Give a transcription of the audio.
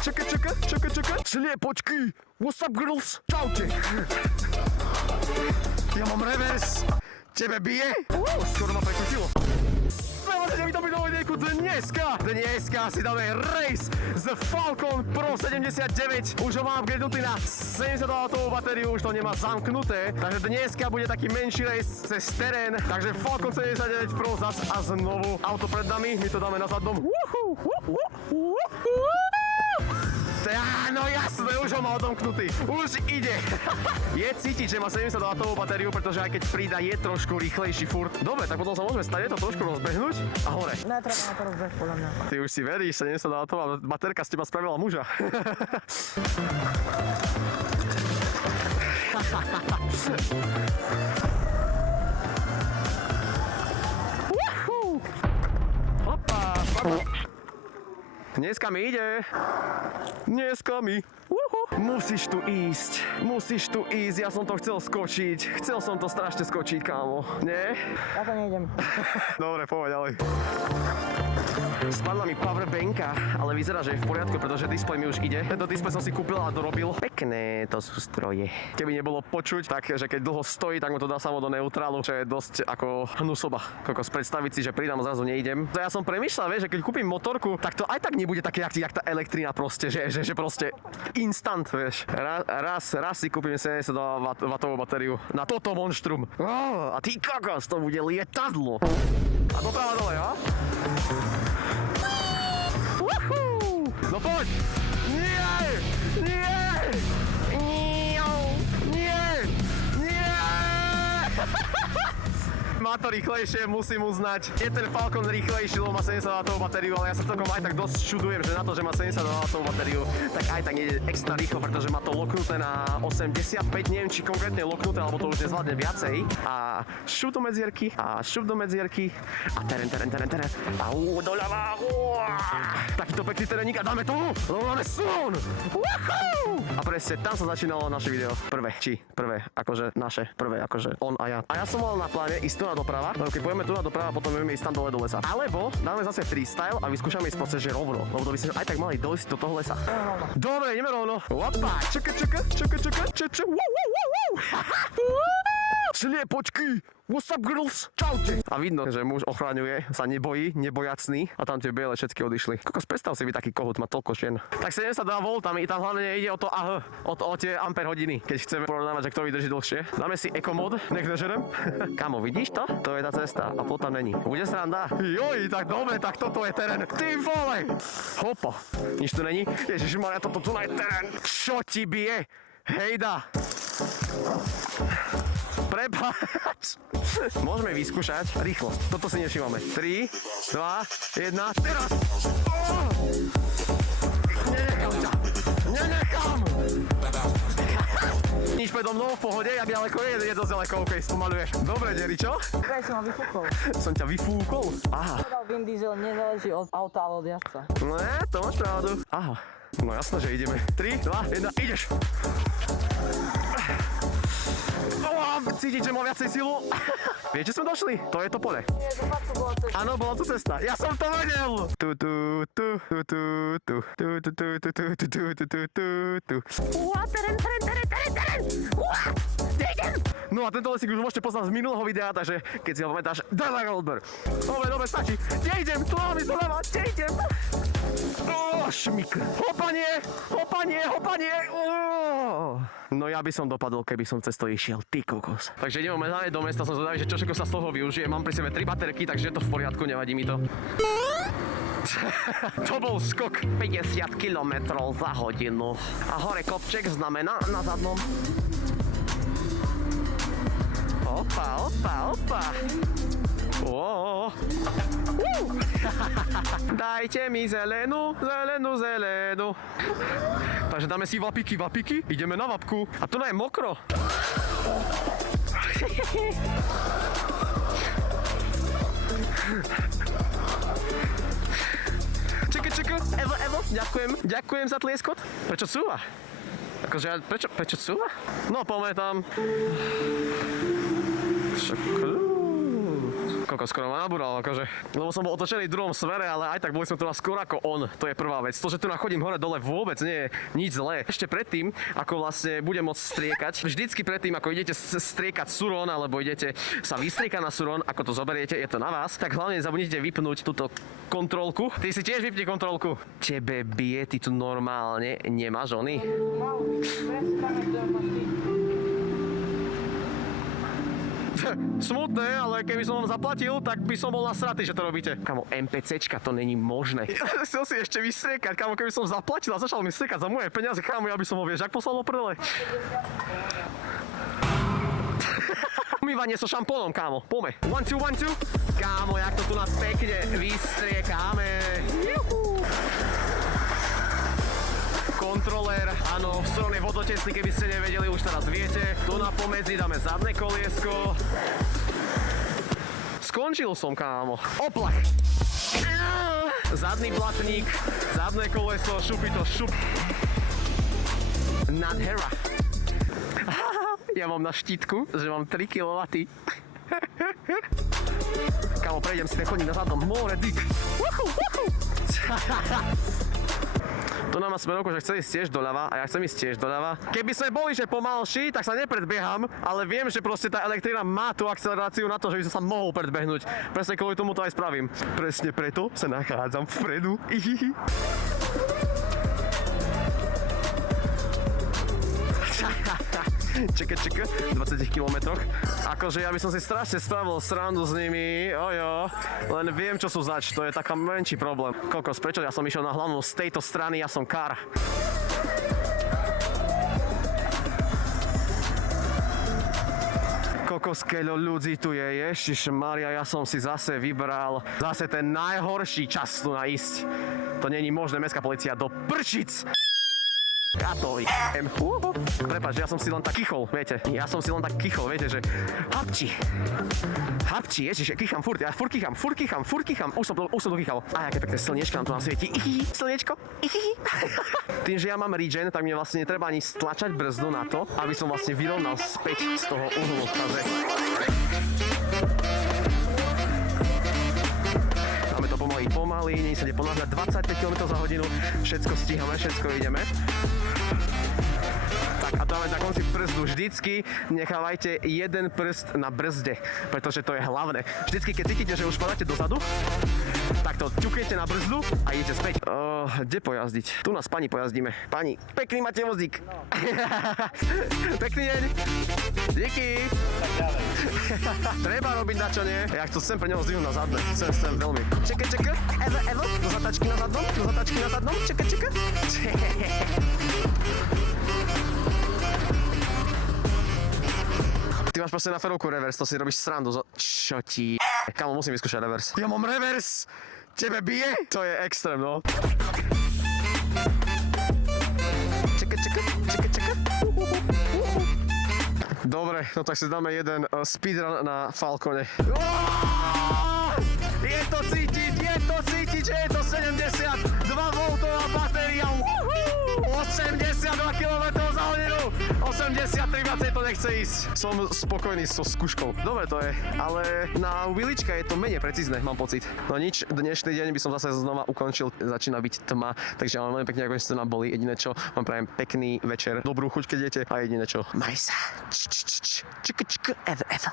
Čakaj. Sliepočky. What's up, girls? Čaute. Ja mám revers. Tebe bije? Skoro ma prekvitilo. Dneska si dáme race z Falcon Pro 79. Už ho mám upgradenutý na 70W batériu, už to nemá zamknuté. Takže dneska bude taký menší race cez terén. Takže Falcon 79 Pro zas a znovu auto pred nami. My to dáme na zadnom. No jasné, už ho má odomknutý. Už ide. Je cítiť, že má 70W batériu, pretože aj keď prída, je trošku rýchlejší furt. Dobre, tak potom sa môžeme stať, to trošku rozbehnúť a hore. Netreba na to rozbeh, podľa mňa. Ty už si veríš, 70W baterka z teba spravila muža. Hopa. Dneska mi ide. Musíš tu ísť, ja som to chcel skočiť. Chcel som to strašne skočiť, kámo. Nie? Ja to nejdem. Dobre, poď ďalej. Spadla mi powerbanka, ale vyzerá, že je v poriadku, pretože displej mi už ide. Tento displej som si kúpil a dorobil. Pekné to sú stroje. Keby nebolo počuť, tak že keď dlho stojí, tak mu to dá samo do neutrálu, čo je dosť ako hnusoba. Kokos, predstaviť si, že pridám zrazu nejdem. Ja som premýšľal, vieš, že keď kúpim motorku, tak to aj tak nebude také, jak tá elektrina proste, že proste instant, vieš. Raz si kúpim 70W batériu na toto monštrum. A ty kokos, to bude lietadlo. A doprava dole, jo? No poď! Nie! Má to rýchlejšie, musím uznať. Je ten Falcon rýchlejší, lebo má 70W batériu, ale ja sa celkom aj tak dosť čudujem, že na to, že má 70W batériu, tak aj tak nejde extra rýchlo, pretože má to loknuté na 85, neviem či konkrétne loknuté, alebo to už nezvládne viacej. A šup do medzierky a terén. A doľava. Takýto pekný terénik a dáme tomu, lebo máme slon. A presne, tam sa začínalo naše video. Prvé, naše prvé, on a ja. A ja som mal na pláne ísť tu na doprava, lebo keď pôjdeme tu na doprava, potom budeme ísť tam dole do lesa. Alebo dáme zase freestyle a vyskúšame ísť proste, že rovno, lebo to by sme aj tak mali dojsť do toho lesa. Dobre, ideme rovno. Opa, čaka. Sliepočky. What's up, girls? Čaute. A vidno, že muž ochraňuje, sa nebojí, nebojacný a tam tie biele všetky odišli. Kokos, predstav si byť taký kohút, má toľko žien. Tak 72V, tam hlavne ide o to o tie ampere hodiny, keď chceme porovnávať, že kto vydrží dlhšie. Dáme si eco mod, nech nežerem. Kamo, vidíš to? To je tá cesta a potom není. Bude sranda? Joj, tak dobre, tak toto je terén. Ty vole! Hopa, nič tu není. Ježišmaria, toto tu je terén. Čo ti bije? Hejda. Prepáč. Môžeme vyskúšať rýchlo. Toto si nevšímame. 3, 2, 1, teraz! Nenechám! Nič predo mnou v pohode, jak ďaleko je dosť ďaleko, okej, spomaluješ. Dobre, Jerry, čo? Ja som ma vyfúkol. Som ťa vyfúkol? Aha. Povedal Vin Diesel, nezáleží od auta, ale od jazdca. No to máš pravdu. Aha. No jasné, že ideme. 3, 2, 1, ideš! Cítiť, že má viacej silu. Viete, sme došli? To je to pole. Nie, to fakt bola cesta. Áno, bola tu cesta. Ja som to vedel. Terén. No a tento lesík už môžete poznať z minulého videa, takže keď si ho pamätáš, daj odber. Dobre, stačí. Kde idem? Tu máme zľava. Kde idem? Šmik. Hopanie. No ja by som dopadol, keby som cez to išiel. Ty kokos. Takže ideme momentálne do mesta, som zvedavý, že čo všetko sa z toho využije. Mám pri sebe 3 baterky, takže je to v poriadku, nevadí mi to. To bol skok 50 km za hodinu. A hore kopček znamená na zadnom. Opa. Dajte mi zelenú. Takže dáme si vapiky. Ideme na vapku. A to je mokro. Čekaj. Evo. Ďakujem za tlieskot. Prečo cúva? Akože, prečo cúva? No, poďme tam. Koľko skoro ma nabúral, akože. Lebo som bol otočený v druhom smere, ale aj tak boli sme tu na skôr ako on. To je prvá vec. To, že tu nachodím hore dole vôbec nie je nič zlé. Ešte predtým, ako vlastne budem môcť striekať, vždycky predtým, ako idete striekať surón, alebo idete sa vystriekať na surón, ako to zoberiete, je to na vás, tak hlavne nezabudnite vypnúť túto kontrolku. Ty si tiež vypni kontrolku. Tebe bije, ty tu normálne nemáš ony. Mal, presne tam, kde máš ty. Smutné, ale keby som vám zaplatil, tak by som bol nasratý, že to robíte. Kamo, NPCčka, to není možné. Ja chcel si ešte vystriekať, kamo, keby som zaplatil a začal mi striekať za moje peniaze, kamo, ja by som ho, vieš, ak poslal do prdele. Umývanie so šampónom, kámo, poďme. 1, 2, 1, 2. Kámo, jak to tu nás pekne vystriekáme. Juhu. Kontrolér, áno, stron je vodotesný, keby ste nevedeli, už teraz viete. Tu na pomedzi dáme zadné koliesko. Skončil som, kámo. Oplach. Zadný blatník, zadné koleso, šupy to šup. Nádhera. Ja mám na štítku, že mám 3 kW. Kámo, prejdem si ten chodník na zadnom. More dick. Tu nám má smerovku, že chce ísť tiež doľava a ja chcem ísť tiež doľava. Keby sme boli, že pomalší, tak sa nepredbieham, ale viem, že proste tá elektrina má tú akceleráciu na to, že by som sa mohol predbehnúť. Presne kvôli tomu to aj spravím. Presne preto sa nachádzam vpredu. Čekaj, 20 kilometroch. Akože ja by som si strašne spravil srandu s nimi, ojo, len viem, čo sú zač, to je taká menší problém. Kokos, prečo ja som išiel na hlavnú z tejto strany, ja som kar. Kokos, keľo ľudí tu je, Ježišmaria, ja som si zase vybral zase ten najhorší čas tu na ísť. To není možné, mestská polícia do prčic. Ja to jem. Prepáč, ja som si len tak kichol, viete. Ja som si len tak kichol, viete, že hapči. Hapči, ježiš, kicham furt, ja furt kicham. Už som to kichal. A aké pekné slniečko nám tu nasvieti. Slniečko. Tým, že ja mám regen, tak mne vlastne netreba ani stlačať brzdu na to, aby som vlastne vyrovnal späť z toho uhlu. Takže pomaly, nie sa ide ponáhľať 25 km za hodinu, všetko stíhame, všetko ideme. Tak a dáme na konci brzdu. Vždycky nechávajte jeden prst na brzde, pretože to je hlavné. Vždycky, keď cítite, že už padáte dozadu, tak to ťuknete na brzdu a idete späť. Kde pojazdiť? Tu nás pani pojazdíme. Pani, pekný máte vozík. No. Pekný deň. Díky. Treba robiť na čo nie. Ja to chcem pre neho zdvihnúť na zadné. Chcem veľmi. Čekaj. Evo. Do zatačky na zadnom. Čekaj. Ty máš proste na ferovku reverse, to si robíš srandu. Čo ti Kamo, musím vyskúšať reverse. Ja mám reverse! Tebe bije? To je extrém, no. Čekaj. Dobre, no tak si dáme jeden speedrun na Falcone. Je to cítiť, že je to 72V batéria. 82 km za hodinu. 83 viacej to nechce ísť. Som spokojný so skúškou. Dobre to je, ale na Willička je to menej precízne, mám pocit. No nič, dnešný deň by som zase znova ukončil, začína byť tma, takže ale veľmi pekne, ako ste nám boli. Jediné čo, vám prajem pekný večer, dobrú chuť, keď idete a jediné čo, maj sa. Ever.